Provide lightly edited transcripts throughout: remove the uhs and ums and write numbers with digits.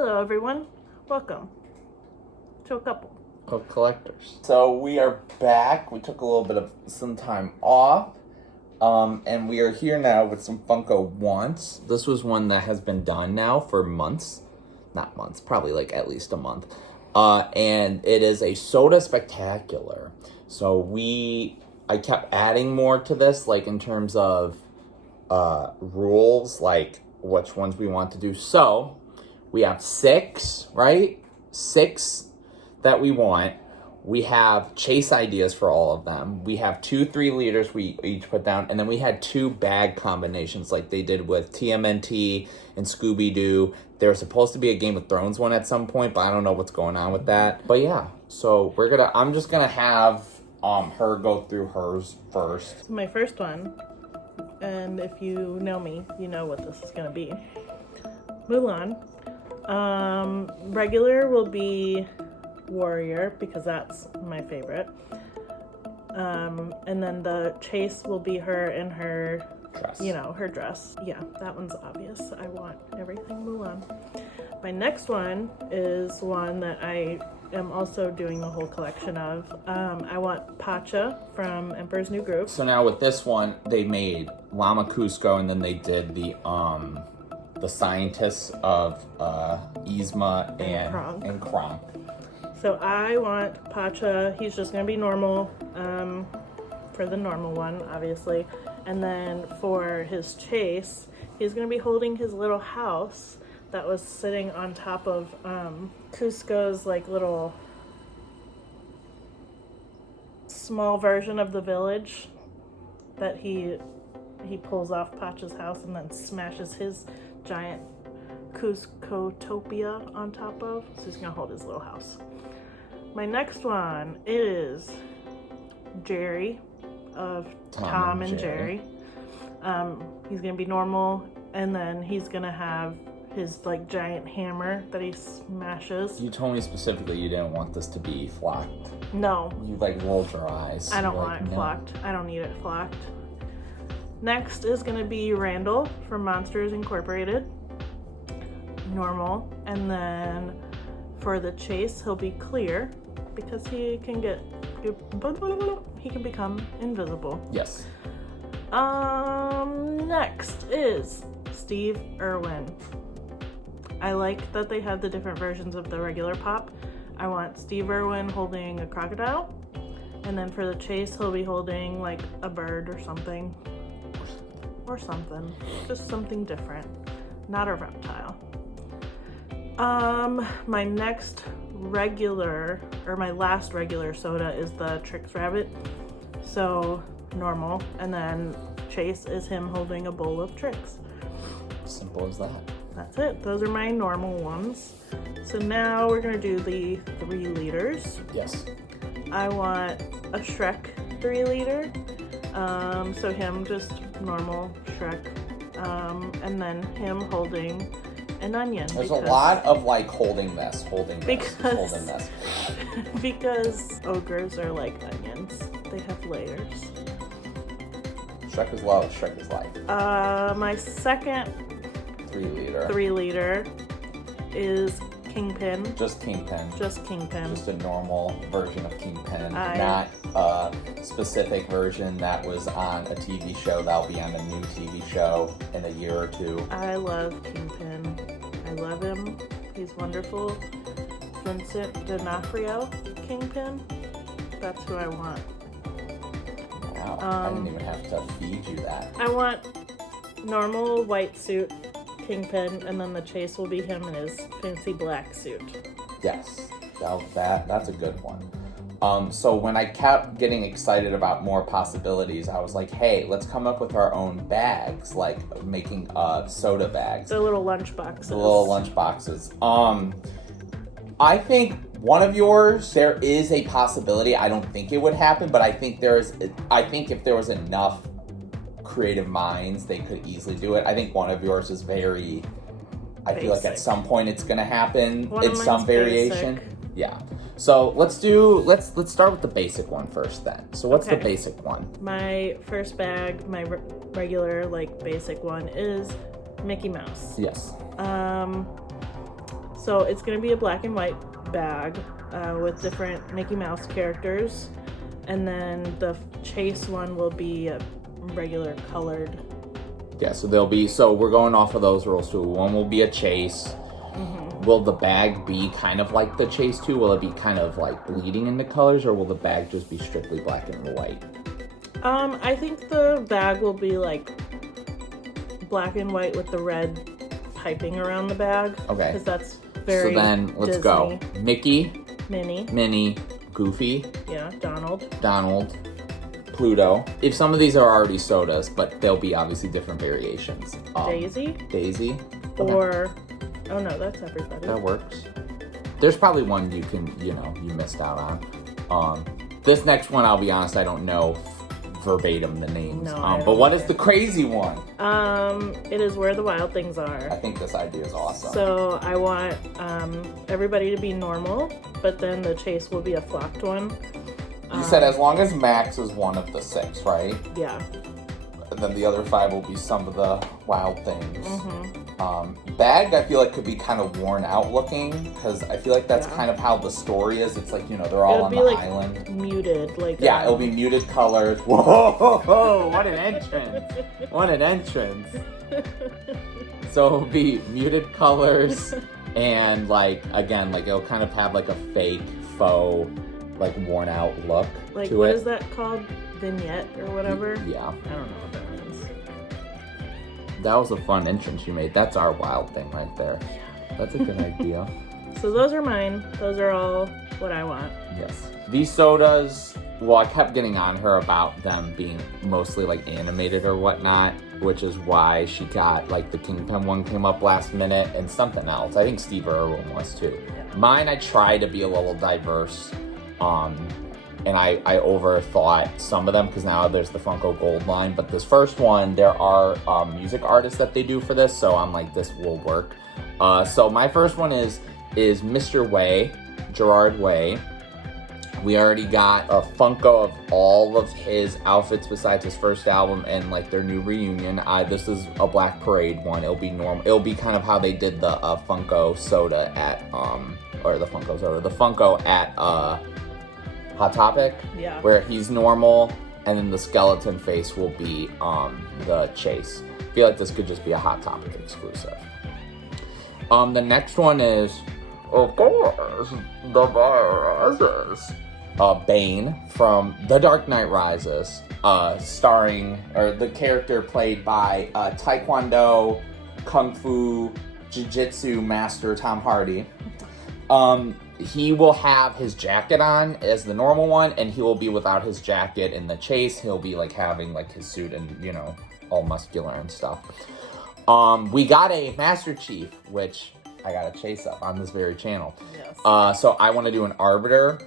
Hello everyone, welcome to a couple of collectors. So we are back. We took a little bit of some time off, and we are here now with some Funko Wants. This was one that has been done now for months. Not months, probably like at least a month. And it is a Soda Spectacular. So I kept adding more to this, like in terms of rules, like which ones we want to do. So we have 6, right? 6 that we want. We have chase ideas for all of them. We have 2 3-liters we each put down. And then we had 2 bag combinations like they did with TMNT and Scooby-Doo. There was supposed to be a Game of Thrones one at some point, but I don't know what's going on with that. But yeah, so I'm just gonna have her go through hers first. My first one, and if you know me, you know what this is gonna be. Mulan. Regular will be Warrior because that's my favorite. And then the chase will be her in her dress. Her dress. Yeah, that one's obvious. I want everything Mulan. My next one is one that I am also doing the whole collection of. I want Pacha from Emperor's New Groove. So now with this one, they made Lama Cusco, and then they did the scientists of Yzma and Kronk. So I want Pacha. He's just going to be normal for the normal one, obviously. And then for his chase, he's going to be holding his little house that was sitting on top of Cusco's like little small version of the village that he pulls off Pacha's house and then smashes his giant Cuscotopia on top of. So he's gonna hold his little house. My next one is Jerry of Tom and Jerry. He's gonna be normal, and then he's gonna have his like giant hammer that he smashes. You told me specifically you didn't want this to be flocked. No. You like rolled your eyes. I don't want it flocked. I don't need it flocked. Next is gonna be Randall from Monsters Incorporated. Normal. And then for the chase, he'll be clear because he can become invisible. Yes. Next is Steve Irwin. I like that they have the different versions of the regular pop. I want Steve Irwin holding a crocodile, and then for the chase, he'll be holding like a bird or something. Just something different, not a reptile. My next regular, or my last regular soda is the Trix Rabbit. So normal, and then chase is him holding a bowl of Trix. Simple as that. That's it. Those are my normal ones. So now we're gonna do the 3-liters. Yes. I want a Shrek 3-liter. So him just normal Shrek. And then him holding an onion. There's a lot of like holding this. Because ogres are like onions. They have layers. Shrek is love, Shrek is life. My second 3-liter is Kingpin. Just Kingpin. Just a normal version of Kingpin. Not a specific version that was on a TV show that'll be on a new TV show in a year or 2. I love Kingpin. I love him. He's wonderful. Vincent D'Onofrio Kingpin. That's who I want. Wow. I didn't even have to feed you that. I want normal white suit Kingpin, and then the chase will be him in his fancy black suit. Yes, that's a good one. So when I kept getting excited about more possibilities, I was like, hey, let's come up with our own bags, like making soda bags. The little lunch boxes. I think one of yours, there is a possibility. I don't think it would happen, but I think if there was enough creative minds, they could easily do it. I think one of yours is very, I feel like at some point it's gonna happen. It's some variation. Basic. Yeah. So let's start with the basic one first then. So what's the basic one? My first bag, my regular like basic one is Mickey Mouse. Yes. So it's going to be a black and white bag with different Mickey Mouse characters. And then the chase one will be a regular colored. Yeah, so we're going off of those rules too. One will be a chase. Mm-hmm. Will the bag be kind of like the chase too? Will it be kind of like bleeding into colors, or will the bag just be strictly black and white? I think the bag will be like black and white with the red piping around the bag. Okay. Because that's very So then let's Disney. go. Mickey, Minnie, Goofy, yeah, Donald, Pluto. If some of these are already sodas, but there'll be obviously different variations. Daisy. Or oh no, that's everybody. That works. There's probably one you missed out on. This next one, I'll be honest, I don't know verbatim the names. No, but what is the crazy one? It is Where the Wild Things Are. I think this idea is awesome. So I want everybody to be normal, but then the chase will be a flocked one. You said as long as Max is one of the 6, right? Yeah. And then the other 5 will be some of the wild things. Mm-hmm. Bag, I feel like could be kind of worn out looking, because I feel like that's kind of how the story is. It's like, they're all on the island. Muted, like it'll be muted colors. Whoa! What an entrance! What an entrance! So it'll be muted colors, and it'll kind of have like a fake, faux, like worn out look like, to it. What is that called? Vignette or whatever? Yeah. I don't know what that means. That was a fun entrance you made. That's our wild thing right there. That's a good idea. So those are mine. Those are all what I want. Yes. These sodas, I kept getting on her about them being mostly like animated or whatnot, which is why she got like the Kingpin one came up last minute and something else. I think Steve Irwin was too. Yeah. Mine, I try to be a little diverse. And I overthought some of them because now there's the Funko Gold line. But this first one, there are music artists that they do for this, so I'm like, this will work. So my first one is Mr. Way, Gerard Way. We already got a Funko of all of his outfits besides his first album and like their new reunion. This is a Black Parade one. It'll be normal. It'll be kind of how they did the Funko Soda at the Funko at Hot Topic, yeah, where he's normal, and then the skeleton face will be the chase. I feel like this could just be a Hot Topic exclusive. The next one is, of course, the Rises. Bane from The Dark Knight Rises, the character played by Taekwondo, Kung Fu, Jiu-Jitsu master Tom Hardy. He will have his jacket on as the normal one, and he will be without his jacket in the chase. He'll be like having like his suit and, all muscular and stuff. We got a Master Chief, which I got a chase up on this very channel. Yes. So I want to do an Arbiter.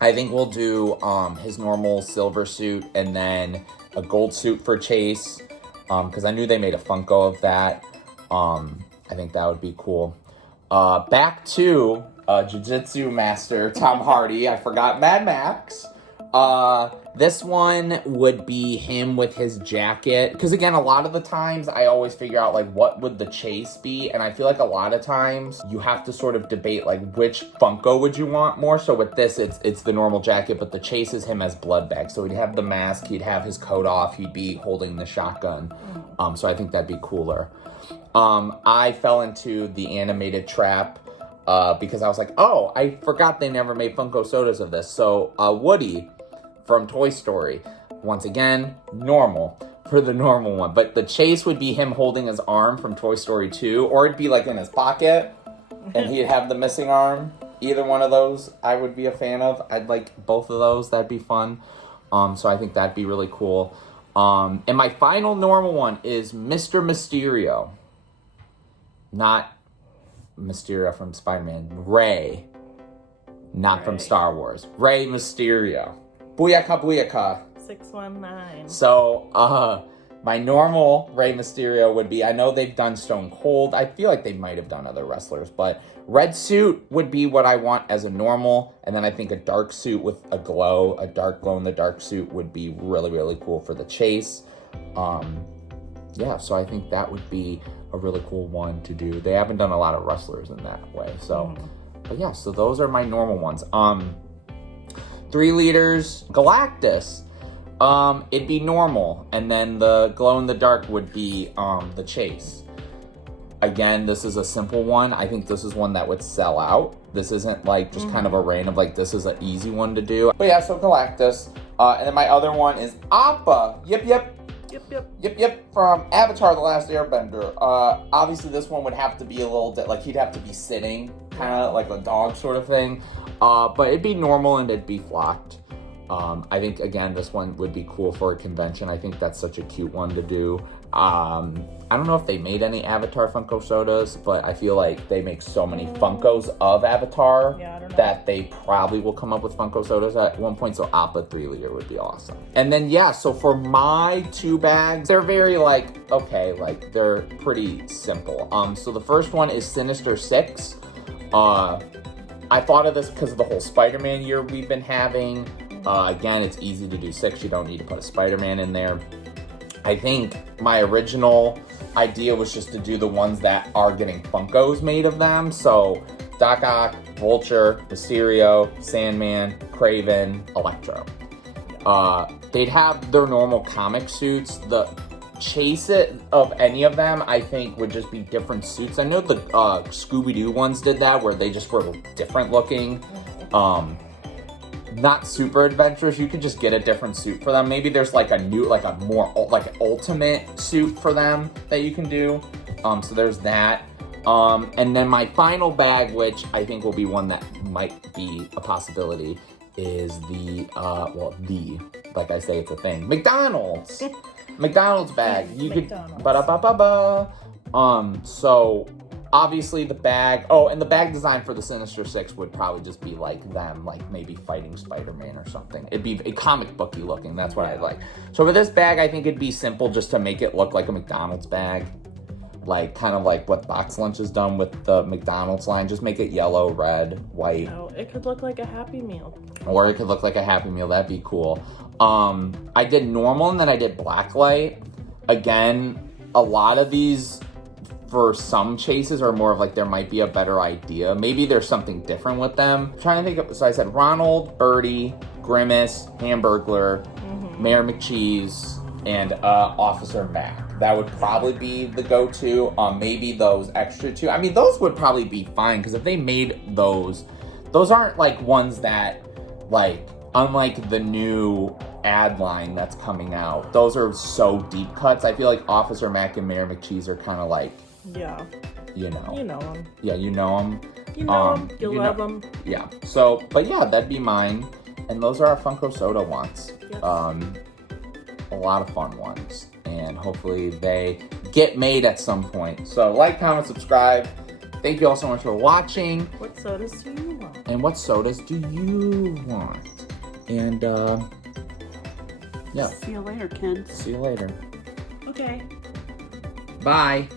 I think we'll do his normal silver suit and then a gold suit for chase, because I knew they made a Funko of that. I think that would be cool. Back to Jiu-Jitsu master Tom Hardy. I forgot Mad Max. This one would be him with his jacket. Because again, a lot of the times I always figure out like what would the chase be. And I feel like a lot of times you have to sort of debate like which Funko would you want more. So with this, it's the normal jacket, but the chase is him as Bloodbag. So he'd have the mask, he'd have his coat off, he'd be holding the shotgun. So I think that'd be cooler. I fell into the animated trap because I was like, oh, I forgot they never made Funko Sodas of this. So Woody from Toy Story, once again, normal for the normal one. But the chase would be him holding his arm from Toy Story 2, or it'd be like in his pocket, and he'd have the missing arm. Either one of those I would be a fan of. I'd like both of those. That'd be fun. So I think that'd be really cool. And my final normal one is Mr. Mysterio. Not Mysterio from Spider-Man. Rey. Not from Star Wars. Rey Mysterio. Booyaka booyaka. 619. So, my normal Rey Mysterio would be, I know they've done Stone Cold. I feel like they might have done other wrestlers, but red suit would be what I want as a normal. And then I think a dark suit with a dark glow in the dark suit would be really, really cool for the chase. yeah, so I think that would be a really cool one to do. They haven't done a lot of wrestlers in that way. So, but yeah, so those are my normal ones. 3 liters Galactus. It'd be normal, and then the glow in the dark would be the chase. Again, this is a simple one. I think this is one that would sell out. This isn't like just kind of a random, like this is an easy one to do. But yeah, so Galactus. And then my other one is Appa. Yep, from Avatar: The Last Airbender. Obviously this one would have to be a little bit, like he'd have to be sitting, kind of like a dog sort of thing. But it'd be normal and it'd be flocked. I think, again, this one would be cool for a convention. I think that's such a cute one to do. I don't know if they made any Avatar Funko Sodas, but I feel like they make so many Funkos of Avatar that they probably will come up with Funko Sodas at one point. So Appa 3 liter would be awesome. And then, yeah, so for my 2 bags, they're very like, okay, like they're pretty simple. So the first one is Sinister 6. I thought of this because of the whole Spider-Man year we've been having. Again, it's easy to do 6. You don't need to put a Spider-Man in there. I think my original idea was just to do the ones that are getting Funkos made of them. So Doc Ock, Vulture, Mysterio, Sandman, Kraven, Electro. They'd have their normal comic suits. The chase it of any of them, I think, would just be different suits. I know the Scooby-Doo ones did that, where they just were different looking. Not super adventurous. You could just get a different suit for them. Maybe there's like a new, like a more like ultimate suit for them that you can do. So there's that. And then my final bag, which I think will be one that might be a possibility, is the like I say, it's a thing, McDonald's. McDonald's bag. You could so obviously the bag, and the bag design for the Sinister 6 would probably just be like them, like maybe fighting Spider-Man or something. It'd be a comic booky looking. That's what I'd like. So for this bag, I think it'd be simple just to make it look like a McDonald's bag. Like kind of like what Box Lunch has done with the McDonald's line. Just make it yellow, red, white. Oh, it could look like a Happy Meal. Or it could look like a Happy Meal. That'd be cool. I did normal and then I did blacklight. Again, a lot of these for some chases are more of like there might be a better idea. Maybe there's something different with them. I'm trying to think of, so I said Ronald, Birdie, Grimace, Hamburglar, Mayor McCheese, and Officer Mac. That would probably be the go-to. Maybe those extra 2. I mean, those would probably be fine because if they made those aren't like ones that, like, unlike the new ad line that's coming out, those are so deep cuts. I feel like Officer Mac and Mayor McCheese are kind of like, yeah, you know them. Yeah, you know them. You know them. You'll love them. Yeah. So, but yeah, that'd be mine. And those are our Funko Soda ones. Yes. A lot of fun ones. And hopefully they get made at some point. So like, comment, subscribe. Thank you all so much for watching. What sodas do you want? And what sodas do you want? And yeah. See you later, kids. See you later. Okay. Bye.